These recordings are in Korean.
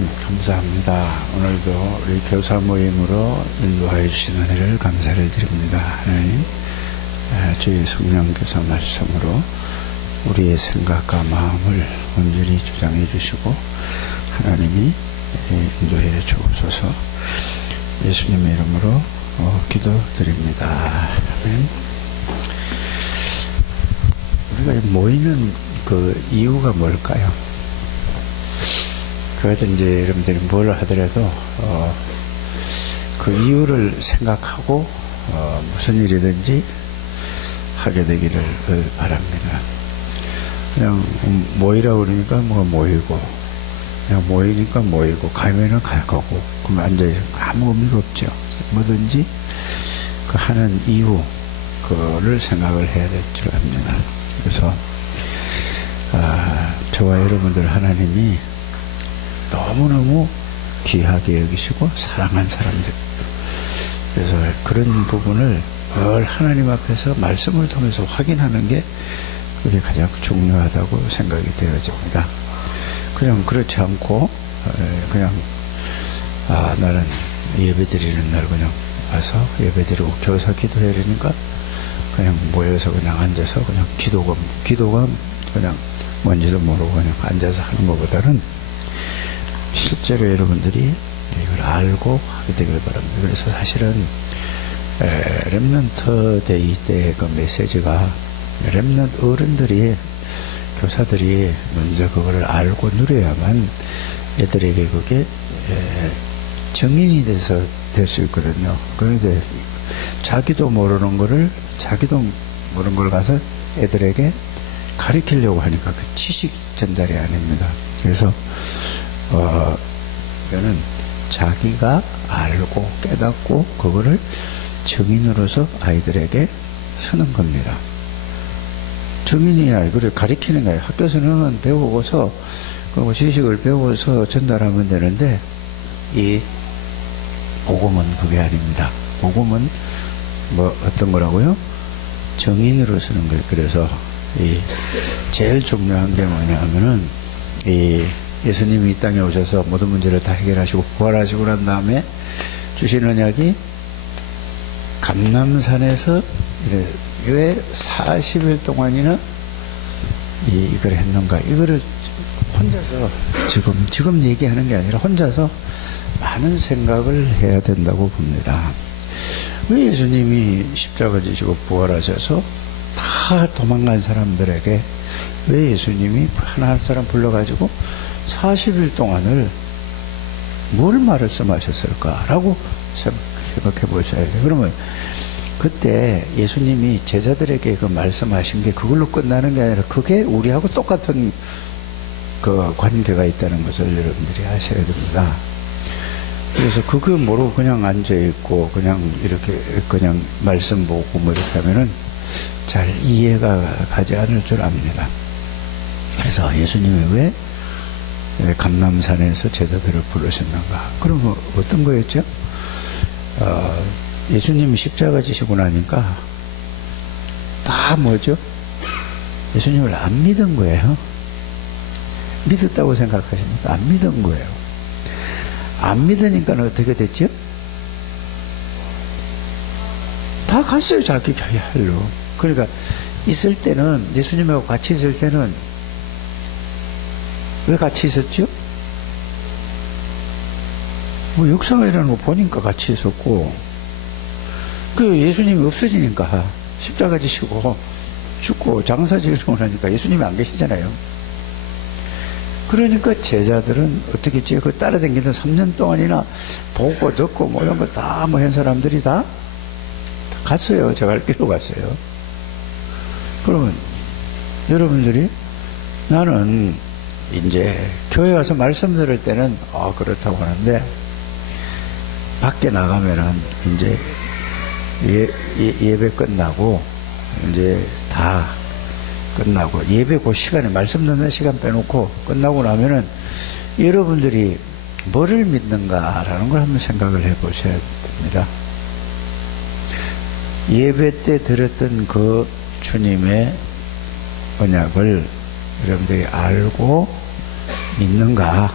감사합니다. 오늘도 우리 교사 모임으로 인도하여 주신 은혜를 감사를 드립니다. 하나님, 주의 성령께서 말씀으로 우리의 생각과 마음을 온전히 주장해 주시고 하나님이 인도해 주옵소서. 예수님의 이름으로 기도드립니다. 아멘. 우리가 모이는 그 이유가 뭘까요? 그래도 이제 여러분들이 뭘 하더라도 그 이유를 생각하고 무슨 일이든지 하게 되기를 바랍니다. 그냥 모이라고 그러니까 뭐가 모이고, 그냥 모이니까 모이고, 가면은 가고, 그러면 앉아있고 아무 의미가 없죠. 뭐든지 그 하는 이유, 그거를 생각을 해야 될 줄 압니다. 그래서 저와 여러분들 하나님이 너무너무 귀하게 여기시고 사랑한 사람들, 그래서 그런 부분을 늘 하나님 앞에서 말씀을 통해서 확인하는 게 그게 가장 중요하다고 생각이 되어집니다. 그냥 그렇지 않고 그냥 나는 예배 드리는 날 그냥 와서 예배 드리고 교사 기도해야 되니까 그냥 모여서 그냥 앉아서 그냥 기도가 그냥 뭔지도 모르고 그냥 앉아서 하는 것보다는 실제로 여러분들이 이걸 알고 하게 되길 바랍니다. 그래서 사실은 렘넌트 데이 때 그 메시지가 렘넌트 어른들이, 교사들이 먼저 그거를 알고 누려야만 애들에게 그게 정인이 돼서 될 수 있거든요. 그런데 자기도 모르는 걸 가서 애들에게 가르치려고 하니까 그 지식 전달이 아닙니다. 그래서 이거는 자기가 알고 깨닫고 그거를 정인으로서 아이들에게 쓰는 겁니다. 정인이야 이거를 가르치는 거예요. 학교에서는 배우고서 그 지식을 배워서 전달하면 되는데 이 복음은 그게 아닙니다. 복음은 뭐 어떤 거라고요? 정인으로 쓰는 거예요. 그래서 이 제일 중요한 게 뭐냐 하면은 이 예수님이 이 땅에 오셔서 모든 문제를 다 해결하시고 부활하시고 난 다음에 주신 언약이 감람산에서 왜 40일 동안이나 이걸 했는가, 이거를 혼자서 지금 얘기하는 게 아니라 혼자서 많은 생각을 해야 된다고 봅니다. 왜 예수님이 십자가 지시고 부활하셔서 다 도망간 사람들에게 왜 예수님이 하나 사람 불러가지고 40일 동안을 뭘 말씀하셨을까라고 생각해 보셔야 돼요. 그러면 그때 예수님이 제자들에게 그 말씀하신 게 그걸로 끝나는 게 아니라 그게 우리하고 똑같은 그 관계가 있다는 것을 여러분들이 아셔야 됩니다. 그래서 그거 모르고 그냥 앉아있고 그냥 이렇게 그냥 말씀 보고 뭐 이렇게 하면은 잘 이해가 가지 않을 줄 압니다. 그래서 예수님이 왜 감람산에서 제자들을 부르셨는가? 그러면 어떤 거였죠? 예수님이 십자가 지시고 나니까 다 뭐죠? 예수님을 안 믿은 거예요. 믿었다고 생각하시니까 안 믿은 거예요. 안 믿으니까 어떻게 됐죠? 다 갔어요. 자기 할로. 그러니까 있을 때는, 예수님하고 같이 있을 때는 왜 같이 있었죠? 뭐 역사가 일어나는 거 보니까 같이 있었고, 그 예수님이 없어지니까 십자가 지시고 죽고 장사 지으려고 하니까 예수님이 안 계시잖아요. 그러니까 제자들은 어떻게 했지? 그 따라다니던 3년 동안이나 보고 듣고 뭐 이런 거 다 뭐 한 사람들이 다 갔어요. 저 갈 길로 갔어요. 그러면 여러분들이, 나는 이제 교회 와서 말씀 들을 때는 그렇다고 하는데 밖에 나가면은 이제 예배 끝나고 이제 다 끝나고 예배 그 시간에 말씀 듣는 시간 빼놓고 끝나고 나면은 여러분들이 뭐를 믿는가라는 걸 한번 생각을 해 보셔야 됩니다. 예배 때 들었던 그 주님의 언약을 여러분들이 알고 믿는가?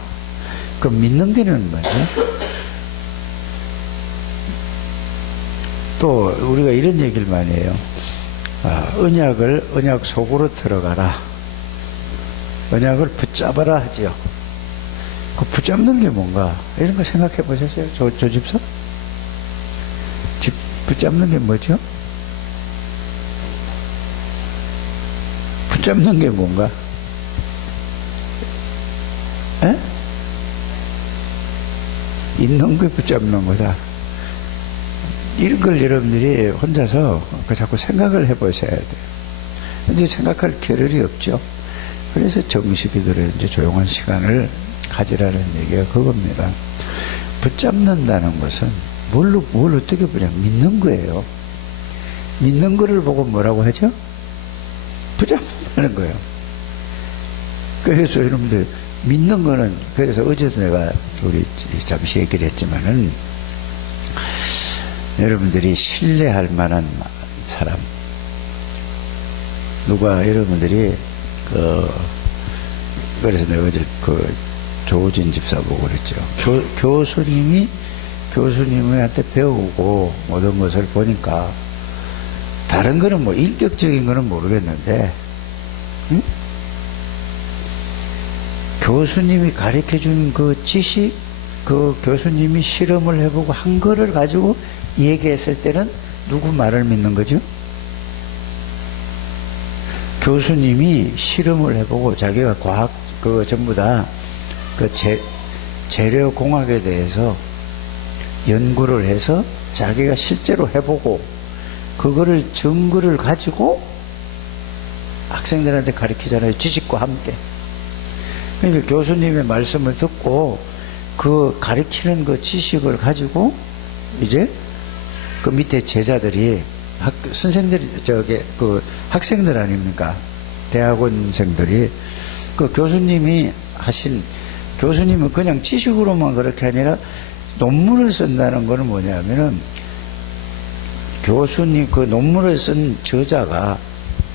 그 믿는 게는 뭐죠? 또 우리가 이런 얘기를 많이 해요. 언약 속으로 들어가라. 언약을 붙잡아라 하지요. 그 붙잡는 게 뭔가 이런 거 생각해 보셨어요? 조 집사? 붙잡는 게 뭐죠? 붙잡는 게 뭔가? 에? 있는 게 붙잡는 거다. 이런 걸 여러분들이 혼자서 자꾸 생각을 해 보셔야 돼요. 근데 생각할 겨를이 없죠. 그래서 정식이들의 이제 조용한 시간을 가지라는 얘기가 그겁니다. 붙잡는다는 것은 뭘 어떻게 보냐? 믿는 거예요. 믿는 거를 보고 뭐라고 하죠? 붙잡는다는 거예요. 그래서 여러분들 믿는 거는, 그래서 어제도 내가 우리 잠시 얘기를 했지만은, 여러분들이 신뢰할 만한 사람, 누가 여러분들이 그래서 내가 어제 조우진 집사 보고 그랬죠. 교수님한테 배우고 모든 것을 보니까 다른 거는 뭐 인격적인 거는 모르겠는데, 응? 교수님이 가르쳐 준 그 지식, 그 교수님이 실험을 해보고 한 거를 가지고 얘기했을 때는 누구 말을 믿는 거죠? 교수님이 실험을 해보고 자기가 과학 전부 다 재료공학에 대해서 연구를 해서 자기가 실제로 해보고 그거를 증거를 가지고 학생들한테 가르치잖아요. 지식과 함께. 그러니까 교수님의 말씀을 듣고 그 가르치는 그 지식을 가지고 이제 그 밑에 제자들이 학생들 아닙니까? 대학원생들이 그 교수님이 교수님은 그냥 지식으로만 그렇게 아니라 논문을 쓴다는 거는 뭐냐면은 교수님 그 논문을 쓴 저자가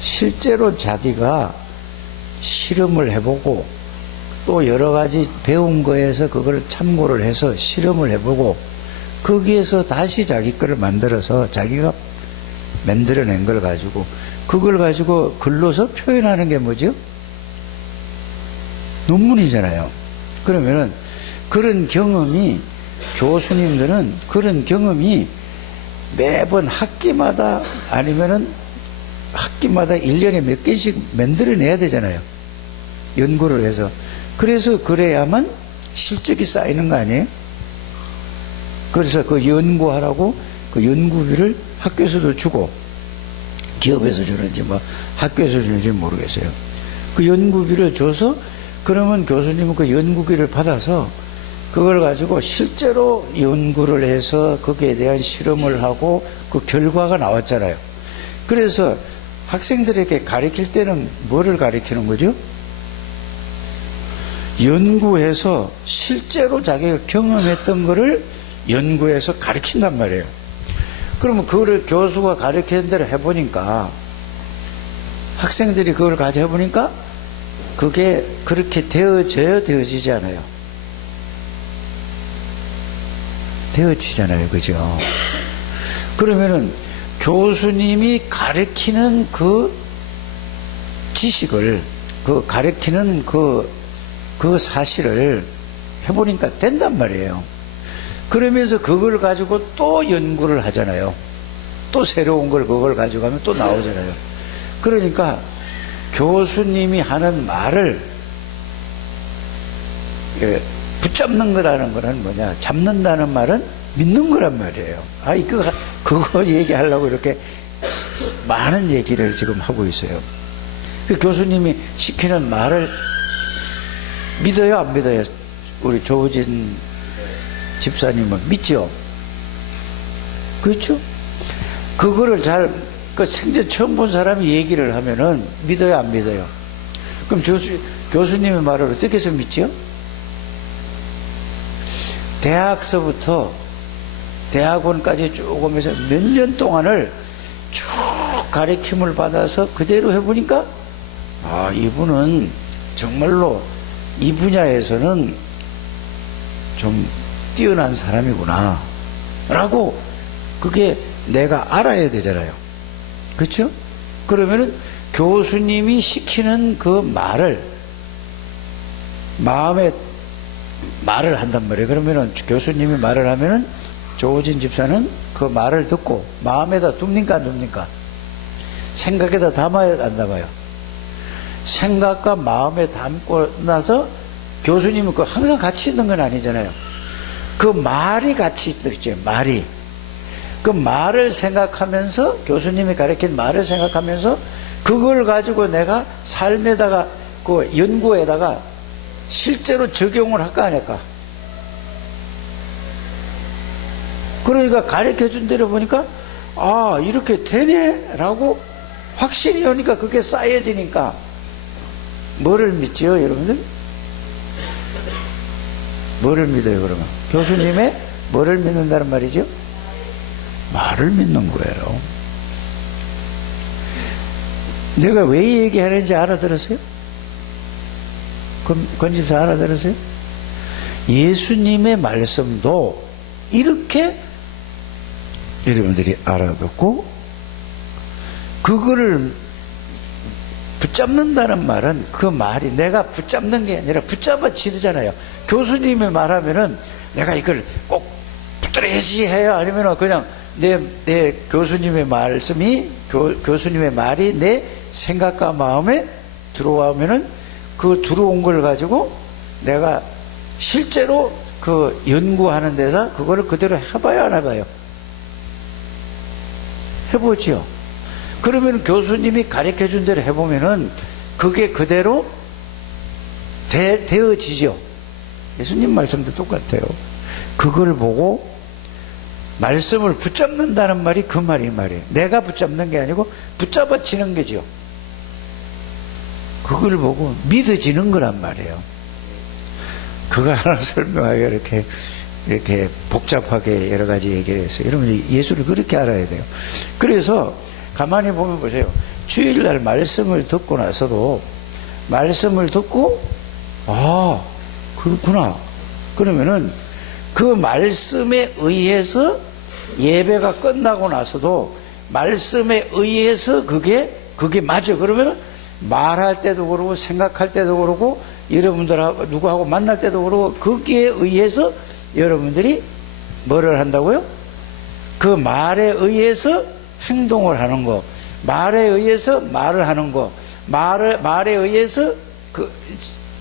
실제로 자기가 실험을 해보고 또 여러 가지 배운 거에서 그걸 참고를 해서 실험을 해보고 거기에서 다시 자기 거를 만들어서 자기가 만들어낸 걸 가지고 그걸 가지고 글로서 표현하는 게 뭐죠? 논문이잖아요. 그러면은 그런 경험이 교수님들은 그런 경험이 매번 학기마다 아니면은 학기마다 1년에 몇 개씩 만들어내야 되잖아요. 연구를 해서. 그래서 그래야만 실적이 쌓이는 거 아니에요? 그래서 그 연구하라고 그 연구비를 학교에서도 주고 기업에서 주는지 뭐 학교에서 주는지 모르겠어요. 그 연구비를 줘서 그러면 교수님은 그 연구비를 받아서 그걸 가지고 실제로 연구를 해서 거기에 대한 실험을 하고 그 결과가 나왔잖아요. 그래서 학생들에게 가르칠 때는 뭐를 가르치는 거죠? 연구해서 실제로 자기가 경험했던 거를 연구해서 가르친단 말이에요. 그러면 그거를 교수가 가르치는 대로 해보니까 학생들이 그걸 가지고 해보니까 그게 그렇게 되어져요? 되어지지 않아요? 되어지잖아요. 그죠? 그러면은 교수님이 가르치는 그 지식을 가르치는 그 사실을 해보니까 된단 말이에요. 그러면서 그걸 가지고 또 연구를 하잖아요. 또 새로운 걸 그걸 가지고 하면 또 나오잖아요. 그러니까 교수님이 하는 말을 붙잡는 거라는 거는 뭐냐? 잡는다는 말은 믿는 거란 말이에요. 그거 얘기하려고 이렇게 많은 얘기를 지금 하고 있어요. 그 교수님이 시키는 말을 믿어요, 안 믿어요? 우리 조우진 집사님은 믿죠? 그렇죠? 그거를 생전 처음 본 사람이 얘기를 하면은 믿어요, 안 믿어요? 그럼 교수님의 말을 어떻게 해서 믿죠? 대학서부터 대학원까지 쭉 오면서 몇 년 동안을 쭉 가르침을 받아서 그대로 해보니까 이분은 정말로 이 분야에서는 좀 뛰어난 사람이구나 라고 그게 내가 알아야 되잖아요. 그렇죠? 그러면은 교수님이 시키는 그 말을 마음에 말을 한단 말이에요. 그러면은 교수님이 말을 하면은 조진 집사는 그 말을 듣고 마음에다 둡니까 안 둡니까? 생각에다 담아야 안 담아요? 생각과 마음에 담고 나서 교수님은 그 항상 같이 있는 건 아니잖아요. 그 말이 같이 있죠. 말이. 그 말을 생각하면서 교수님이 가르친 말을 생각하면서 그걸 가지고 내가 삶에다가 그 연구에다가 실제로 적용을 할까 안 할까? 그러니까 가르쳐 준 대로 보니까 아 이렇게 되네 라고 확신이 오니까 그게 쌓여지니까 뭐를 믿지요 여러분들? 뭐를 믿어요 그러면? 교수님의 뭐를 믿는다는 말이죠? 말을 믿는 거예요. 내가 왜 얘기하는지 알아들었어요? 건집사 알아들었어요? 예수님의 말씀도 이렇게 여러분들이 알아듣고 그거를 붙잡는다는 말은 그 말이 내가 붙잡는 게 아니라 붙잡아지잖아요. 교수님이 말하면은 내가 이걸 꼭 붙들어야지 해요? 아니면 그냥 내 교수님의 말씀이 교수님의 말이 내 생각과 마음에 들어오면은 그 들어온 걸 가지고 내가 실제로 그 연구하는 데서 그거를 그대로 해봐야 안 해봐요? 해보죠. 그러면 교수님이 가르쳐 준 대로 해보면은 그게 그대로 되어지죠. 예수님 말씀도 똑같아요. 그걸 보고 말씀을 붙잡는다는 말이 그 말이에요. 내가 붙잡는 게 아니고 붙잡아지는 거죠. 그걸 보고 믿어지는 거란 말이에요. 그거 하나 설명하기가 이렇게 복잡하게 여러 가지 얘기를 했어요. 여러분 예수를 그렇게 알아야 돼요. 그래서 가만히 보면 보세요. 주일날 말씀을 듣고 나서도 말씀을 듣고 아 그렇구나. 그러면은 그 말씀에 의해서 예배가 끝나고 나서도 말씀에 의해서 그게 맞아. 그러면 말할 때도 그러고 생각할 때도 그러고 여러분들하고 누구하고 만날 때도 그러고 거기에 의해서 여러분들이 뭐를 한다고요? 그 말에 의해서 행동을 하는 거, 말에 의해서 말을 하는 거, 말에 의해서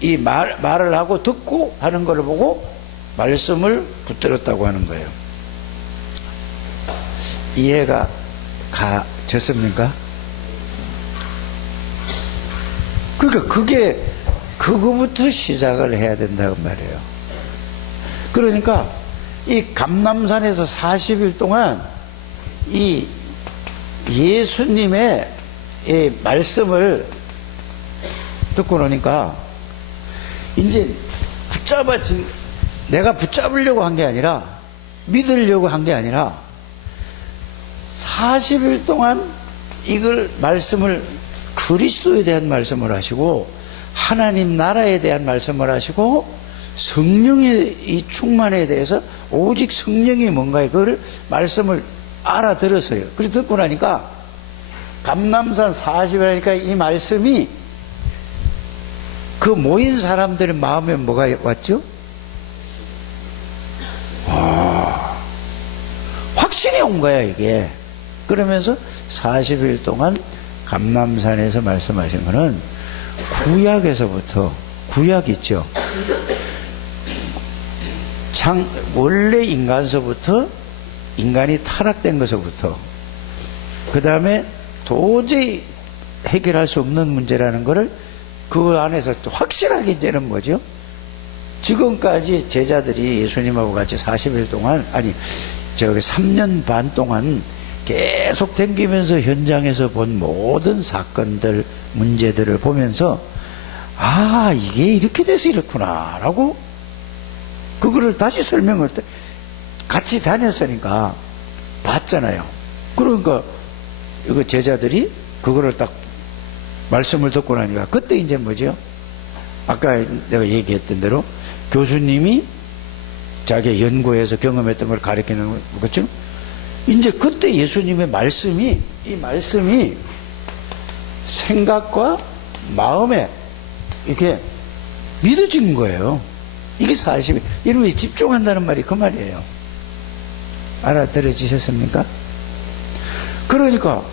이 말을 하고 듣고 하는 것을 보고 말씀을 붙들었다고 하는 거예요. 이해가 가졌습니까? 그러니까 그거부터 시작을 해야 된다고 말이에요. 그러니까 이 감람산에서 40일 동안 이 예수님의 이 말씀을 듣고 나니까 이제 내가 붙잡으려고 한 게 아니라 믿으려고 한 게 아니라 40일 동안 이걸 말씀을 그리스도에 대한 말씀을 하시고 하나님 나라에 대한 말씀을 하시고 성령의 이 충만에 대해서 오직 성령이 뭔가 그걸 말씀을 알아들었어요. 그래서 듣고 나니까 감람산 40일 하니까 이 말씀이 그 모인 사람들의 마음에 뭐가 왔죠? 확신이 온 거야 이게. 그러면서 40일 동안 감람산에서 말씀하신 거는 구약에서부터 구약 있죠. 원래 인간서부터 인간이 타락된 것서부터 그 다음에 도저히 해결할 수 없는 문제라는 것을 그 안에서 확실하게 이제는 뭐죠? 지금까지 제자들이 예수님하고 같이 40일 동안 3년 반 동안 계속 댕기면서 현장에서 본 모든 사건들 문제들을 보면서 아 이게 이렇게 돼서 이렇구나 라고 그거를 다시 설명할 때 같이 다녔으니까 봤잖아요. 그러니까 이거 제자들이 그거를 딱 말씀을 듣고 나니까 그때 이제 뭐죠? 아까 내가 얘기했던 대로 교수님이 자기 연구해서 경험했던 걸 가르치는 것처럼 이제 그때 예수님의 말씀이, 이 말씀이 생각과 마음에 이렇게 믿어진 거예요. 이게 40일. 여러분이 집중한다는 말이 그 말이에요. 알아들어지셨습니까? 그러니까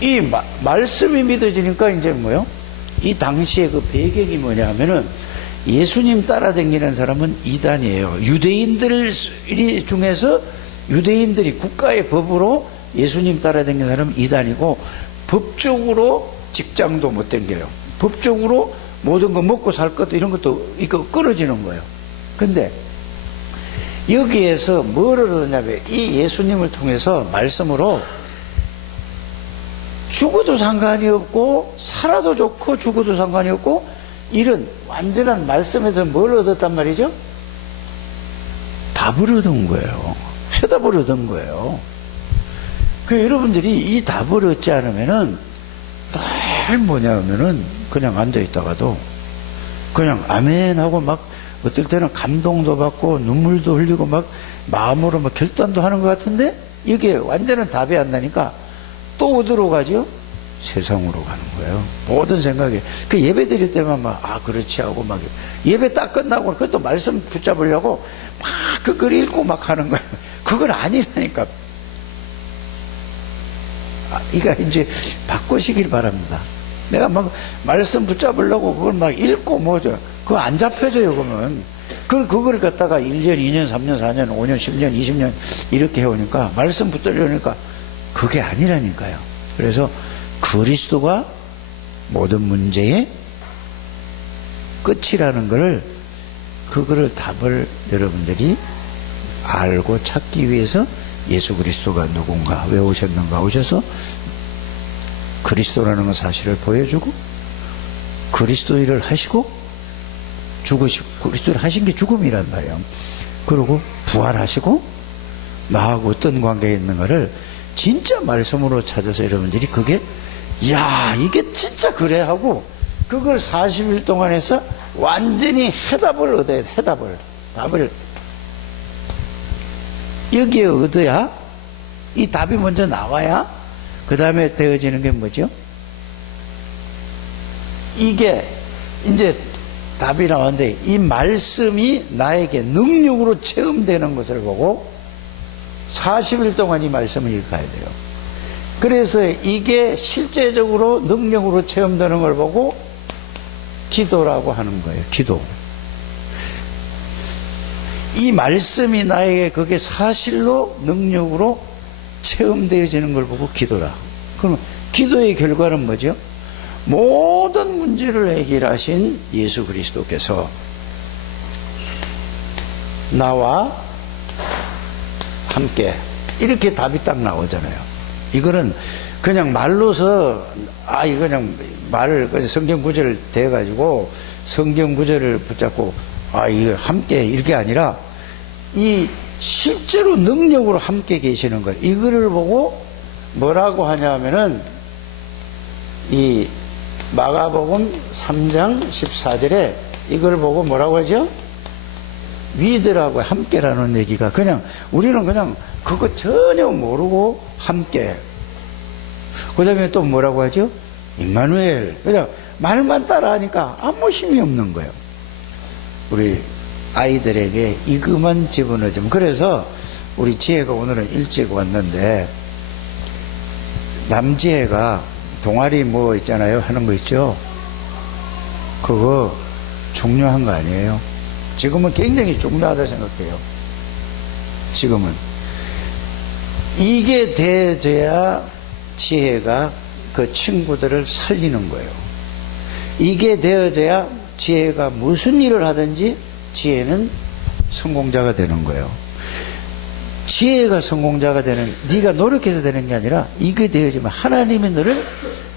이 말씀이 믿어지니까 이제 뭐요? 이 당시에 그 배경이 뭐냐 하면은 예수님 따라다니는 사람은 이단이에요. 유대인들 중에서 유대인들이 국가의 법으로 예수님 따라다니는 사람은 이단이고, 법적으로 직장도 못 댕겨요. 법적으로 모든 거 먹고 살 것도 이런 것도 이거 끊어지는 거예요. 근데 여기에서 뭘 얻었냐면 이 예수님을 통해서 말씀으로 죽어도 상관이 없고 살아도 좋고 죽어도 상관이 없고 이런 완전한 말씀에서 뭘 얻었단 말이죠? 답을 얻은 거예요. 해답을 얻은 거예요. 그 여러분들이 이 답을 얻지 않으면은 늘 뭐냐면은 그냥 앉아있다가도 그냥 아멘 하고 막 어떨 때는 감동도 받고 눈물도 흘리고 막 마음으로 막 결단도 하는 것 같은데 이게 완전한 답이 안 나니까 또 어디로 가죠? 세상으로 가는 거예요. 모든 생각이. 그 예배 드릴 때만 막, 아, 그렇지 하고 막, 예배 딱 끝나고 그것도 말씀 붙잡으려고 막 그걸 읽고 막 하는 거예요. 그건 아니라니까. 아, 이거 이제 바꾸시길 바랍니다. 내가 막 말씀 붙잡으려고 그걸 막 읽고 뭐죠. 그거 안 잡혀져요, 그러면. 그걸 갖다가 1년, 2년, 3년, 4년, 5년, 10년, 20년 이렇게 해오니까 말씀 붙들려니까 그게 아니라니까요. 그래서 그리스도가 모든 문제의 끝이라는 것을, 그거를 답을 여러분들이 알고 찾기 위해서 예수 그리스도가 누군가, 왜 오셨는가, 오셔서 그리스도라는 사실을 보여주고 그리스도 일을 하시고 죽으시고, 그리스도를 하신 게 죽음이란 말이에요. 그리고 부활하시고 나하고 어떤 관계에 있는가를 진짜 말씀으로 찾아서 여러분들이 그게, 야, 이게 진짜 그래 하고 그걸 40일 동안 해서 완전히 해답을 얻어야 돼. 답을 여기에 얻어야, 이 답이 먼저 나와야 그 다음에 되어지는 게 뭐죠? 이게 이제 답이 나왔는데 이 말씀이 나에게 능력으로 체험되는 것을 보고 40일 동안 이 말씀을 읽어야 돼요. 그래서 이게 실제적으로 능력으로 체험되는 걸 보고 기도라고 하는 거예요. 기도. 이 말씀이 나에게 그게 사실로 능력으로 체험되어지는 걸 보고 기도라. 그럼 기도의 결과는 뭐죠? 모든 문제를 해결하신 예수 그리스도께서 나와 함께, 이렇게 답이 딱 나오잖아요. 이거는 그냥 말로서, 아, 이거 그냥 말을, 성경 구절을 대가지고 성경 구절을 붙잡고, 아, 이거 함께, 이렇게 아니라 이 실제로 능력으로 함께 계시는 거예요. 이거를 보고 뭐라고 하냐면은 이 마가복음 3장 14절에 이걸 보고 뭐라고 하죠? 위드라고, 함께라는 얘기가, 그냥 우리는 그냥 그거 전혀 모르고 함께. 그 다음에 또 뭐라고 하죠? 임마누엘. 그냥 말만 따라 하니까 아무 힘이 없는 거예요. 우리 아이들에게 이것만 집어넣어주면. 그래서 우리 지혜가 오늘은 일찍 왔는데, 남지혜가 동아리 뭐 있잖아요, 하는 거 있죠? 그거 중요한 거 아니에요? 지금은 굉장히 중요하다 생각해요. 지금은 이게 되어져야 지혜가 그 친구들을 살리는 거예요. 이게 되어져야 지혜가 무슨 일을 하든지 지혜는 성공자가 되는 거예요. 지혜가 성공자가 되는, 네가 노력해서 되는 게 아니라 이게 되어지면 하나님이 너를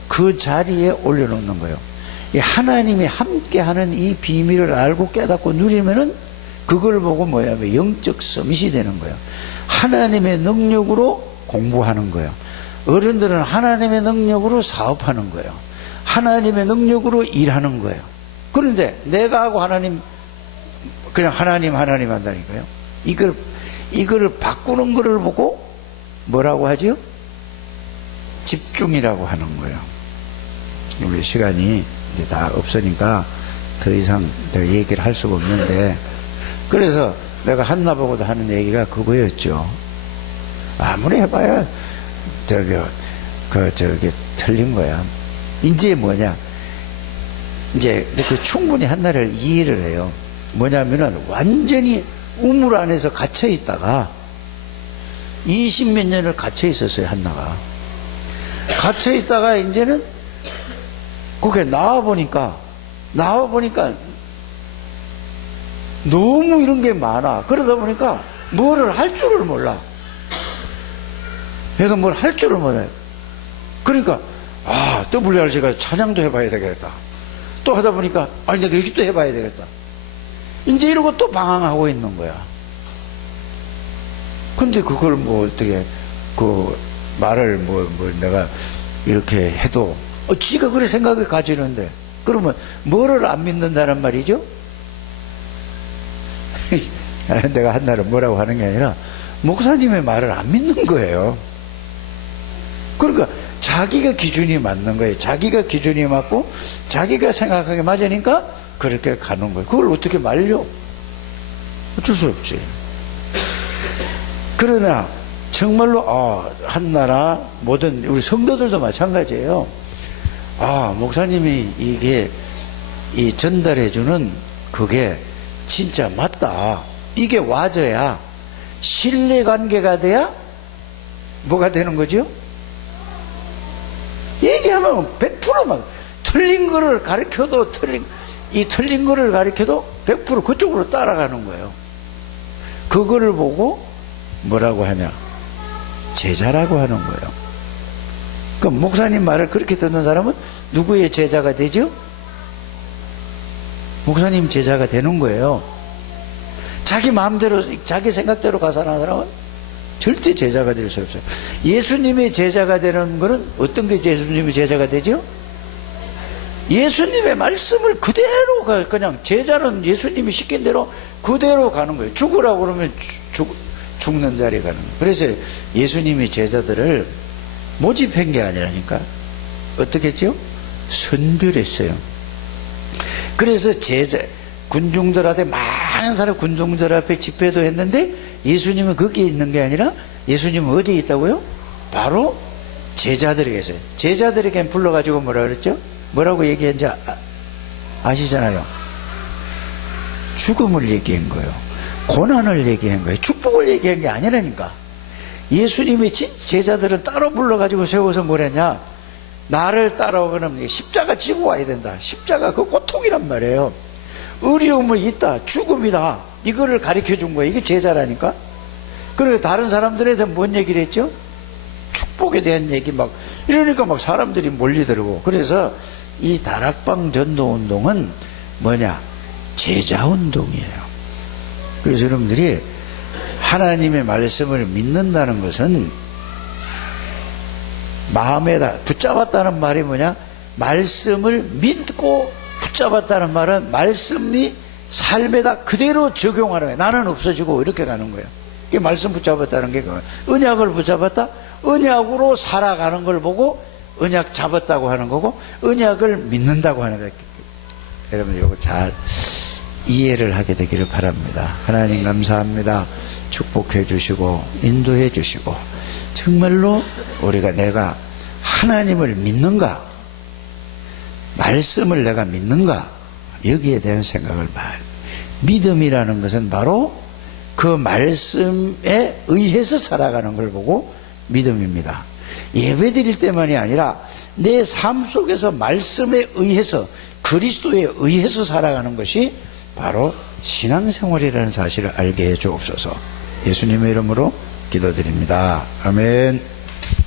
그 자리에 올려놓는 거예요. 이 하나님이 함께하는 이 비밀을 알고 깨닫고 누리면은 그걸 보고 뭐냐면 영적 서밋이 되는 거예요. 하나님의 능력으로 공부하는 거예요. 어른들은 하나님의 능력으로 사업하는 거예요. 하나님의 능력으로 일하는 거예요. 그런데 내가 하고 하나님 그냥 하나님 한다니까요. 이걸 바꾸는 거를 보고 뭐라고 하죠? 집중이라고 하는 거예요. 우리 시간이 이제 다 없으니까 더 이상 내가 얘기를 할 수가 없는데, 그래서 내가 한나 보고도 하는 얘기가 그거였죠. 아무리 해봐야 저기 틀린 거야. 이제 뭐냐, 이제 그 충분히 한나를 이해를 해요. 뭐냐면은 완전히 우물 안에서 갇혀 있다가 20몇 년을 갇혀 있었어요. 한나가 갇혀 있다가 이제는 그게 나와 보니까 너무 이런 게 많아. 그러다 보니까 뭐를 할 줄을 몰라. 내가 뭘 할 줄을 몰라요. 그러니까 WRC가 찬양도 해봐야 되겠다. 또 하다 보니까 내가 여기도 해봐야 되겠다. 이제 이러고 또 방황하고 있는 거야. 근데 그걸 뭐 어떻게 그 말을 내가 이렇게 해도 지가 그래 생각을 가지는데, 그러면 뭐를 안 믿는다는 말이죠? 내가 한나를 뭐라고 하는 게 아니라 목사님의 말을 안 믿는 거예요. 그러니까 자기가 기준이 맞는 거예요. 자기가 기준이 맞고 자기가 생각하기 맞으니까 그렇게 가는 거예요. 그걸 어떻게 말려? 어쩔 수 없지. 그러나 정말로 한나나 모든 우리 성도들도 마찬가지예요. 목사님이 이게 이 전달해주는 그게 진짜 맞다. 이게 와져야 신뢰관계가 돼야 뭐가 되는 거죠? 얘기하면 100% 막 틀린 거를 가르쳐도 틀린 거를 가르쳐도 100% 그쪽으로 따라가는 거예요. 그거를 보고 뭐라고 하냐? 제자라고 하는 거예요. 그럼 목사님 말을 그렇게 듣는 사람은 누구의 제자가 되죠? 목사님 제자가 되는 거예요. 자기 마음대로 자기 생각대로 가사는 사람은 절대 제자가 될 수 없어요. 예수님의 제자가 되는 것은 어떤 게 예수님의 제자가 되죠? 예수님의 말씀을 그대로 그냥 제자는 예수님이 시킨 대로 그대로 가는 거예요. 죽으라고 그러면 죽는 자리에 가는 거예요. 그래서 예수님이 제자들을 모집한 게 아니라니까 어떻게 했죠? 선별했어요. 그래서 군중들한테 많은 사람 군중들 앞에 집회도 했는데 예수님은 거기에 있는 게 아니라 예수님은 어디에 있다고요? 바로 제자들에게 있어요. 제자들에게 불러가지고 뭐라 그랬죠? 뭐라고 얘기했는지 아시잖아요. 죽음을 얘기한 거예요. 고난을 얘기한 거예요. 축복을 얘기한 게 아니라니까. 예수님의 제자들을 따로 불러가지고 세워서 뭐랬냐? 나를 따라오거나 십자가 지고 와야 된다. 십자가 그 고통이란 말이에요. 어려움이 있다. 죽음이다. 이거를 가르쳐 준 거예요. 이게 제자라니까. 그리고 다른 사람들한테 뭔 얘기를 했죠? 축복에 대한 얘기 이러니까 사람들이 몰리더라고. 그래서 이 다락방 전도 운동은 뭐냐? 제자 운동이에요. 그래서 여러분들이 하나님의 말씀을 믿는다는 것은 마음에다 붙잡았다는 말이 뭐냐? 말씀을 믿고 붙잡았다는 말은 말씀이 삶에다 그대로 적용하는 거예요. 나는 없어지고 이렇게 가는 거예요. 이게 말씀 붙잡았다는 게 그거예요. 언약을 붙잡았다? 언약으로 살아가는 걸 보고 언약 잡았다고 하는 거고 언약을 믿는다고 하는 거예요. 여러분 이거 잘 이해를 하게 되기를 바랍니다. 하나님 감사합니다. 축복해 주시고 인도해 주시고 정말로 내가 하나님을 믿는가, 말씀을 내가 믿는가, 여기에 대한 생각을 믿음이라는 것은 바로 그 말씀에 의해서 살아가는 걸 보고 믿음입니다. 예배 드릴 때만이 아니라 내 삶 속에서 말씀에 의해서 그리스도에 의해서 살아가는 것이 바로 신앙생활이라는 사실을 알게 해 주옵소서. 예수님의 이름으로 기도드립니다. 아멘.